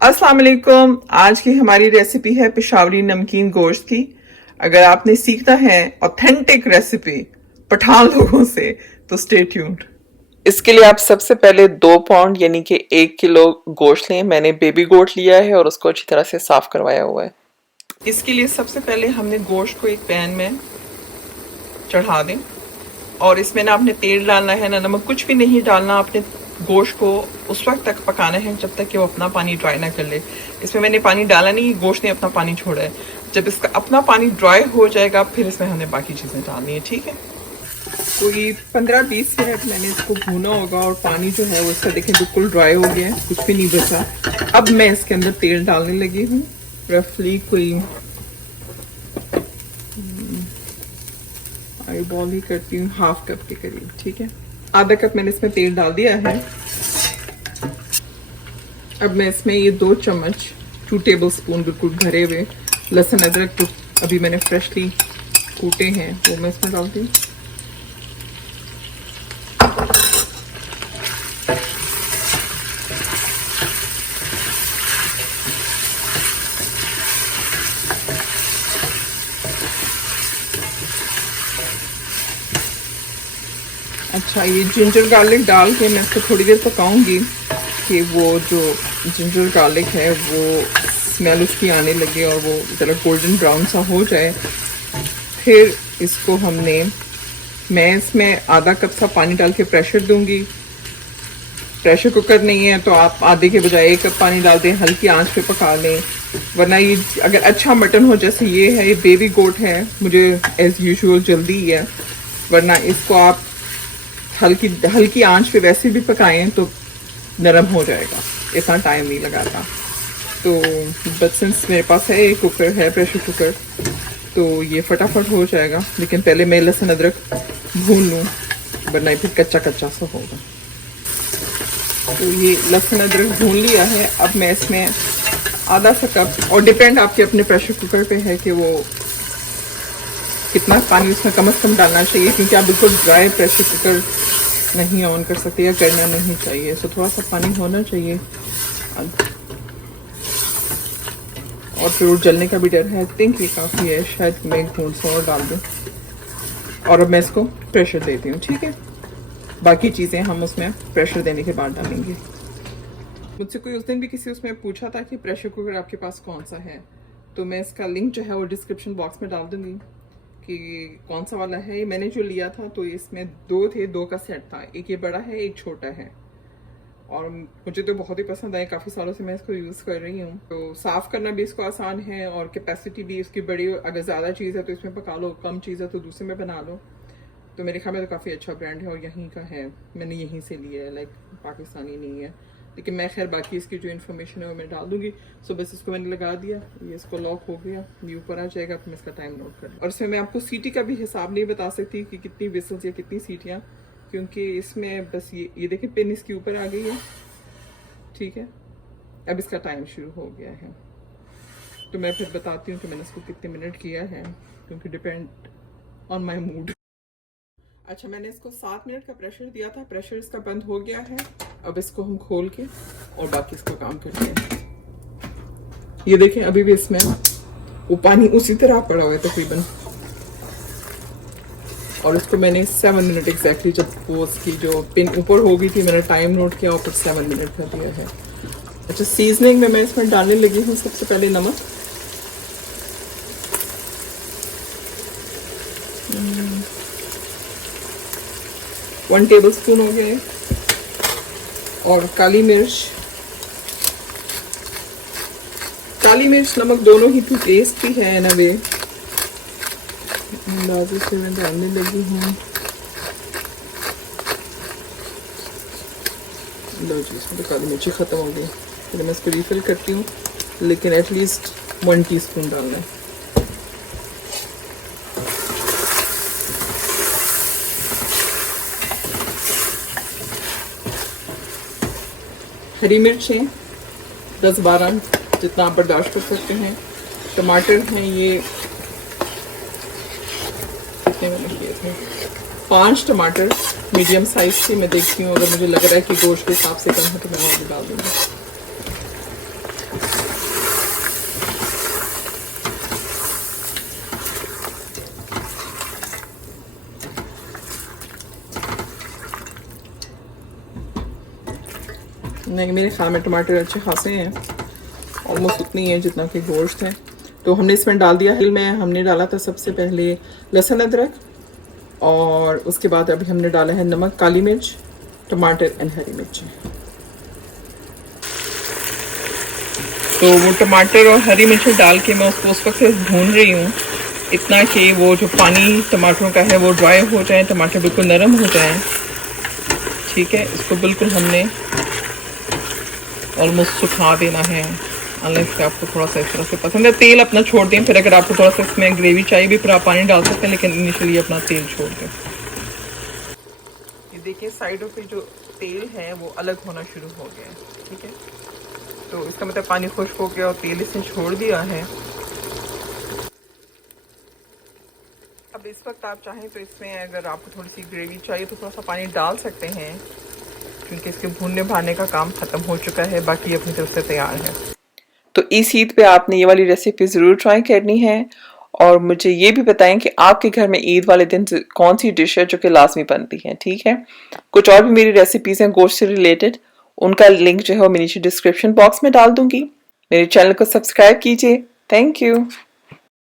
अस्सलाम वालेकुम। आज की हमारी रेसिपी है पेशावरी नमकीन गोश्त की। अगर आपने सीखना है ऑथेंटिक रेसिपी पठान लोगों से तो स्टे ट्यून्ड। इसके लिए आप सबसे पहले 2 पाउंड यानी कि 1 किलो गोश्त लें। मैंने बेबी गोश्त लिया है और उसको अच्छी तरह से साफ करवाया हुआ है। इसके लिए सबसे पहले हमने गोश्त को एक पैन में चढ़ा दें और इसमें ना आपने तेल डालना है ना नमक, कुछ भी नहीं डालना। आपने गोश्त को उस वक्त तक पकाना है जब तक कि वो अपना पानी ड्राई ना कर ले। इसमें मैंने पानी डाला नहीं, गोश्त ने अपना पानी छोड़ा है। जब इसका अपना पानी ड्राई हो जाएगा फिर इसमें हमने बाकी चीज़ें डालनी है, ठीक है। कोई 15-20 मिनट मैंने इसको भूना होगा और पानी जो है वो इसका देखें बिल्कुल ड्राई हो गया है, कुछ भी नहीं बचा। अब मैं इसके अंदर तेल डालने लगी हूँ, रफली कोई आई बॉल ही करती हूँ, हाफ कप के करीब, ठीक है। आधा कप मैंने इसमें तेल डाल दिया है। अब मैं इसमें ये 2 चम्मच 2 टेबल स्पून बिल्कुल भरे हुए लहसुन अदरक तो अभी मैंने फ्रेशली कूटे हैं वो मैं इसमें डालती हूँ। अच्छा, ये जिंजर गार्लिक डाल के मैं इसको थोड़ी देर पकाऊंगी कि वो जो जिंजर गार्लिक है वो स्मेल उसकी आने लगे और वो ज़रा गोल्डन ब्राउन सा हो जाए। फिर इसको मैं इसमें आधा कप सा पानी डाल के प्रेशर दूंगी। प्रेशर कुकर नहीं है तो आप आधे के बजाय 1 कप पानी डाल दें, हल्की आंच पे पका लें। वरना ये अगर अच्छा मटन हो जैसे ये है, ये बेबी गोट है, मुझे एज यूजुअल जल्दी ही है, वरना इसको आप हल्की आंच पे वैसे भी पकाएं तो नरम हो जाएगा, इतना टाइम नहीं लगाता। तो बट सिंस मेरे पास है एक कुकर है, प्रेशर कुकर, तो ये फटाफट हो जाएगा। लेकिन पहले मैं लहसुन अदरक भून लूँ वरना फिर कच्चा कच्चा सा होगा। तो ये लहसुन अदरक भून लिया है। अब मैं इसमें आधा सा कप, और डिपेंड आपके अपने प्रेशर कुकर पे है कि वो कितना पानी उसमें कम से कम डालना चाहिए, क्योंकि आप बिल्कुल ड्राई प्रेशर कुकर नहीं ऑन कर सकते या करना नहीं चाहिए। सो थोड़ा सा पानी होना चाहिए और फिर जलने का भी डर है। आई थिंक ये काफ़ी है, शायद मैं 1 बूंद और डाल दूँ। और अब मैं इसको प्रेशर देती हूँ, ठीक है। बाकी चीज़ें हम उसमें प्रेशर देने के बाद डालेंगे। मुझसे कोई उस दिन भी किसी उसमें पूछा था कि प्रेशर कुकर आपके पास कौन सा है, तो मैं इसका लिंक जो है वो डिस्क्रिप्शन बॉक्स में डाल दूँगी कि कौन सा वाला है। मैंने जो लिया था तो इसमें 2 थे, 2 का सेट था, एक ये बड़ा है एक छोटा है, और मुझे तो बहुत ही पसंद आया। काफ़ी सालों से मैं इसको यूज़ कर रही हूँ। तो साफ़ करना भी इसको आसान है और कैपेसिटी भी इसकी बड़ी। अगर ज़्यादा चीज़ है तो इसमें पका लो, कम चीज़ है तो दूसरे में बना लो। तो मेरे ख्याल में तो काफ़ी अच्छा ब्रांड है और यहीं का है, मैंने यहीं से लिया है, लाइक पाकिस्तानी नहीं है। लेकिन मैं खैर बाकी इसकी जो इन्फॉर्मेशन है वो मैं डाल दूंगी। सो बस इसको मैंने लगा दिया, ये इसको लॉक हो गया, ये ऊपर आ जाएगा। फिर मैं इसका टाइम नोट कर, और इसमें मैं आपको सीटी का भी हिसाब नहीं बता सकती कि कितनी विसल्स या कितनी सीटियाँ, क्योंकि इसमें बस ये देखिए पिन इसके ऊपर आ गई है, ठीक है। अब इसका टाइम शुरू हो गया है, तो मैं फिर बताती हूँ कि मैंने इसको कितने मिनट किया है, क्योंकि डिपेंड ऑन माई मूड। अच्छा, मैंने इसको 7 मिनट का प्रेशर दिया था, प्रेशर इसका बंद हो गया है। अब इसको हम खोल के और बाकी इसका काम करते हैं। ये देखें अभी भी इसमें वो पानी उसी तरह पड़ा हुआ है तकरीबन, और इसको मैंने 7 मिनट एग्जैक्टली, जब वो उसकी जो पिन ऊपर हो गई थी मैंने टाइम नोट किया और फिर 7 मिनट का दिया है। अच्छा, सीजनिंग में मैं इसमें डालने लगी हूँ सबसे पहले नमक। वन टेबल स्पून हो गए, और काली मिर्च नमक दोनों ही टेस्टी है ना वे, अंदाजे से मैं डालने लगी हूँ। लो जी, इसमें तो काली मिर्ची ख़त्म हो गई, फिर मैं इसको रिफिल करती हूँ, लेकिन एटलीस्ट 1 टीस्पून डालना है। हरी मिर्चें 10-12 जितना आप बर्दाश्त कर सकते हैं। टमाटर हैं ये कितने मैंने किए थे, 5 टमाटर मीडियम साइज के। मैं देखती हूँ अगर मुझे लग रहा है कि गोश्त के हिसाब से कम है तो मैं वो भी डाल दूँगी। नहीं, मेरे ख्याल में टमाटर अच्छे खासे हैं, ऑलमोस्ट उतनी है जितना कि गोश्त है। तो हमने इसमें डाल दिया है, में हमने डाला था सबसे पहले लहसुन अदरक, और उसके बाद अभी हमने डाला है नमक, काली मिर्च, टमाटर एंड हरी मिर्च। तो वो टमाटर और हरी मिर्च डाल के मैं उसको उस वक्त भून रही हूँ, इतना कि वो जो पानी टमाटरों का है वो ड्राई हो जाए, टमाटर बिल्कुल नरम हो जाए। ठीक है, इसको बिल्कुल हमने ऑलमोस्ट सुखा देना है, अनलेस कि आपको थोड़ा सा इस तरह से पसंद है। तेल अपना छोड़ दें, फिर अगर आपको थोड़ा सा इसमें ग्रेवी चाहिए भी फिर आप पानी डाल सकते हैं, लेकिन इनिशियली अपना तेल छोड़ दें। ये देखिए साइडों पे जो तेल है वो अलग होना शुरू हो गया है। ठीक है, तो इसका मतलब पानी खुश्क हो गया और तेल इसने छोड़ दिया है। अब इस वक्त आप चाहें तो इसमें अगर आपको थोड़ी सी ग्रेवी चाहिए तो थोड़ा सा पानी डाल सकते हैं, क्योंकि इसके भूनने भाने का काम ख़त्म हो चुका है, बाकी अपनी तरफ से तैयार है। तो इस ईद पे आपने ये वाली रेसिपी ज़रूर ट्राई करनी है, और मुझे ये भी बताएं कि आपके घर में ईद वाले दिन कौन सी डिश है जो कि लाजमी बनती है। ठीक है, कुछ और भी मेरी रेसिपीज़ हैं गोश्त से रिलेटेड, उनका लिंक जो है वो मैं नीचे डिस्क्रिप्शन बॉक्स में डाल दूंगी। मेरे चैनल को सब्सक्राइब कीजिए। Thank you.